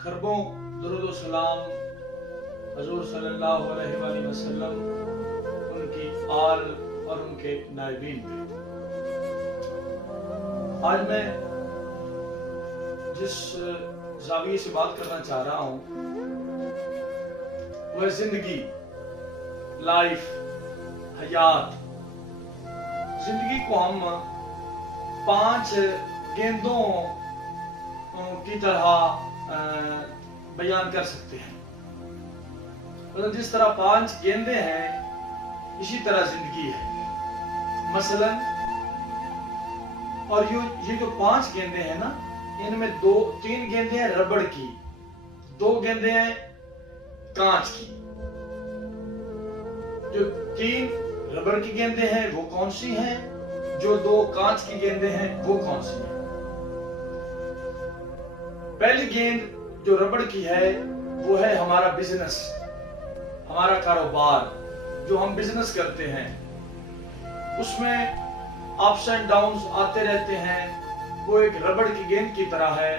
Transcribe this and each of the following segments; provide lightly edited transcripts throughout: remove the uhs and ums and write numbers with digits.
खरबों दुरूद व सलाम हजूर सल्लल्लाहु अलैहि वसल्लम, उनकी आल और उनके नायबीन पे। आज मैं जिस ज़ाविये से बात करना चाह रहा हूँ वो है जिंदगी, लाइफ, हयात। जिंदगी को हम 5 गेंदों की तरह बयान कर सकते हैं। मतलब जिस तरह 5 गेंदे हैं इसी तरह जिंदगी है मसलन। और ये जो 5 गेंदे हैं ना, इनमें 3 गेंदे हैं रबड़ की, 2 गेंदे हैं कांच की। जो 3 रबड़ की गेंदे हैं वो कौन सी हैं, जो 2 कांच की गेंदे हैं वो कौन सी हैं। पहली गेंद जो रबड़ की है वो है हमारा बिजनेस, हमारा कारोबार। जो हम बिजनेस करते हैं उसमें अप्स एंड डाउन्स आते रहते हैं। वो एक रबड़ की गेंद की तरह है।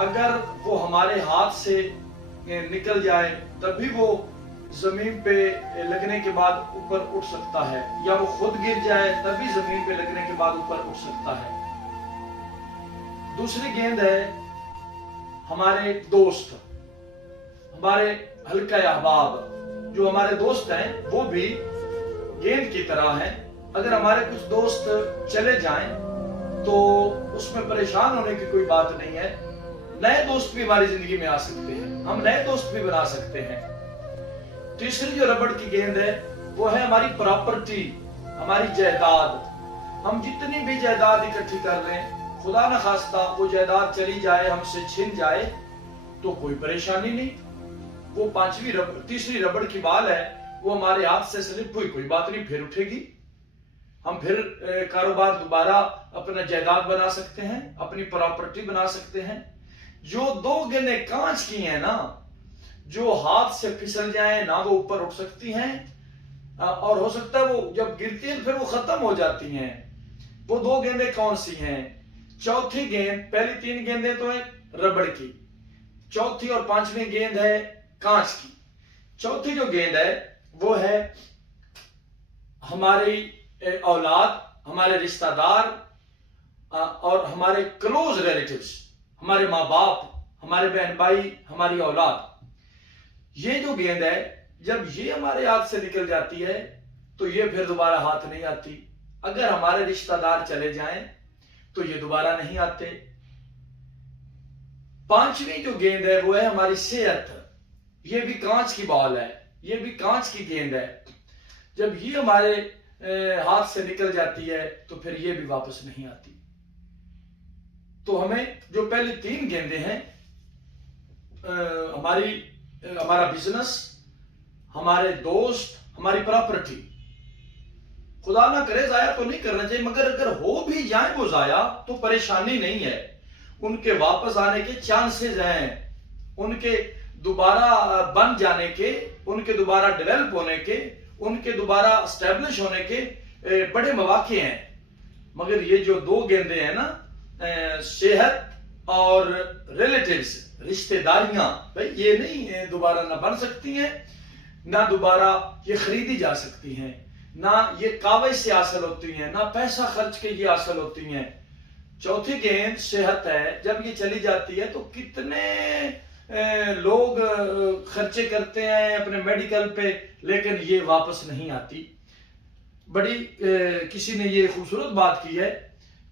अगर वो हमारे हाथ से निकल जाए तभी वो जमीन पे लगने के बाद ऊपर उठ सकता है, या वो खुद गिर जाए तभी जमीन पे लगने के बाद ऊपर उठ सकता है। दूसरी गेंद है हमारे दोस्त, हमारे हल्का अहबाब। जो हमारे दोस्त हैं वो भी गेंद की तरह हैं। अगर हमारे कुछ दोस्त चले जाएं तो उसमें परेशान होने की कोई बात नहीं है। नए दोस्त भी हमारी जिंदगी में आ सकते हैं, हम नए दोस्त भी बना सकते हैं। तीसरी जो रबड़ की गेंद है वो है हमारी प्रॉपर्टी, हमारी जायदाद। हम जितनी भी जायदाद इकट्ठी कर लें, खुदा न खास्ता वो जायदाद चली जाए, हमसे छिन जाए तो कोई परेशानी नहीं। वो तीसरी रबड़ की बाल है, वो हमारे हाथ से स्लिप हुई, कोई बात नहीं, फिर उठेगी। हम फिर कारोबार दोबारा अपना जायदाद बना सकते हैं, अपनी प्रॉपर्टी बना सकते हैं। जो 2 गेंदें कांच की हैं ना, जो हाथ से फिसल जाए ना वो ऊपर उठ सकती हैं, और हो सकता है वो जब गिरती हैं फिर वो खत्म हो जाती हैं। वो 2 गेंदें कौन सी हैं? चौथी गेंद, पहली 3 गेंदें तो है रबड़ की, चौथी और 5वीं गेंद है कांच की। चौथी जो गेंद है वो है हमारी औलाद, हमारे रिश्तेदार और हमारे क्लोज रिलेटिव्स, हमारे माँ बाप, हमारे बहन भाई, हमारी औलाद। ये जो गेंद है जब ये हमारे हाथ से निकल जाती है तो ये फिर दोबारा हाथ नहीं आती। अगर हमारे रिश्तेदार चले जाएं तो ये दोबारा नहीं आते। 5वीं जो गेंद है वो है हमारी सेहत। ये भी कांच की बॉल है, ये भी कांच की गेंद है। जब ये हमारे हाथ से निकल जाती है तो फिर ये भी वापस नहीं आती। तो हमें जो पहली 3 गेंदें हैं, हमारा बिजनेस, हमारे दोस्त, हमारी प्रॉपर्टी, खुदा ना करे जाया तो नहीं करना चाहिए, मगर अगर हो भी जाए वो जाया तो परेशानी नहीं है। उनके वापस आने के चांसेस हैं, उनके दोबारा बन जाने के, उनके दोबारा डेवलप होने के, उनके दोबारा एस्टेब्लिश होने के बड़े मौके हैं। मगर ये जो 2 गेंदें हैं ना, सेहत और रिलेटिव्स, रिश्तेदारियां, भाई ये नहीं दोबारा ना बन सकती हैं, ना दोबारा ये खरीदी जा सकती हैं, ना ये कागज से हासिल होती हैं, ना पैसा खर्च के ये हासिल होती हैं। चौथी गेंद सेहत है, जब ये चली जाती है तो कितने लोग खर्चे करते हैं अपने मेडिकल पे, लेकिन ये वापस नहीं आती। बड़ी किसी ने ये खूबसूरत बात की है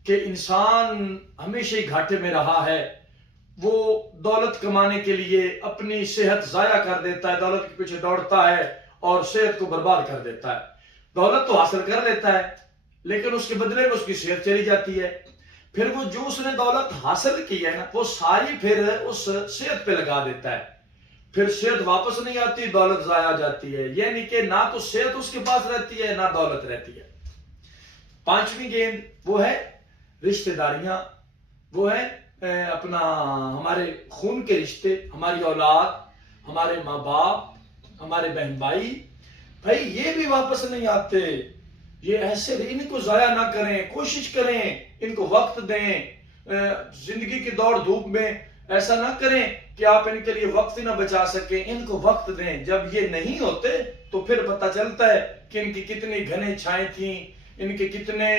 कि इंसान हमेशा ही घाटे में रहा है। वो दौलत कमाने के लिए अपनी सेहत जाया कर देता है, दौलत के पीछे दौड़ता है और सेहत को बर्बाद कर देता है। दौलत तो हासिल कर लेता है लेकिन उसके बदले में उसकी सेहत चली जाती है। फिर वो जो उसने दौलत हासिल की है ना, वो सारी फिर उस सेहत पे लगा देता है। फिर सेहत वापस नहीं आती, दौलत जाया जाती है। यानी कि ना तो सेहत उसके पास रहती है ना दौलत रहती है। 5वीं गेंद वो है रिश्तेदारियां, वो है अपना हमारे खून के रिश्ते, हमारी औलाद, हमारे माँ बाप, हमारे बहन भाई। भाई ये भी वापस नहीं आते। ये ऐसे इनको जाया ना करें, कोशिश करें, इनको वक्त दें। जिंदगी की दौड़ धूप में ایسا نہ کریں کہ آپ ان کے لیے وقت نہ بچا سکیں، ان کو وقت دیں. جب یہ نہیں ہوتے تو پھر پتہ چلتا ہے کہ ان کی کتنی گھنیں چھائیں تھیں، ان کے کتنے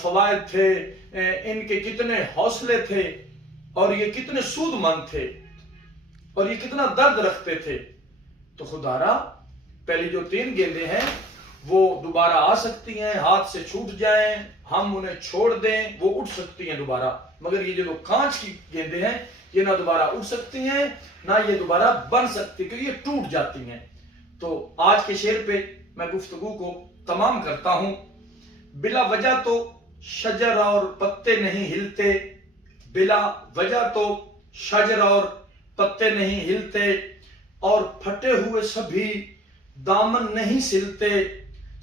فوائد تھے، ان کے کتنے حوصلے تھے، اور یہ کتنے سود مند تھے، اور یہ کتنا درد رکھتے تھے. تو خدا را پہلی جو 3 گیندیں ہیں وہ دوبارہ آ سکتی ہیں، ہاتھ سے چھوٹ جائیں، ہم انہیں چھوڑ دیں، وہ اٹھ سکتی ہیں دوبارہ. مگر یہ جو کانچ کی گیندیں ہیں یہ نہ دوبارہ اٹھ سکتی ہیں، نہ یہ دوبارہ بن سکتی، کیونکہ یہ ٹوٹ جاتی ہیں. تو آج کے شعر پہ میں گفتگو کو تمام کرتا ہوں. بلا وجہ تو شجر اور پتے نہیں ہلتے، بلا وجہ تو شجر اور پتے نہیں ہلتے، اور پھٹے ہوئے سبھی دامن نہیں سلتے.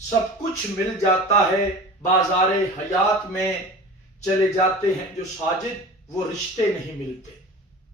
سب کچھ مل جاتا ہے بازار حیات میں، چلے جاتے ہیں جو ساجد وہ رشتے نہیں ملتے.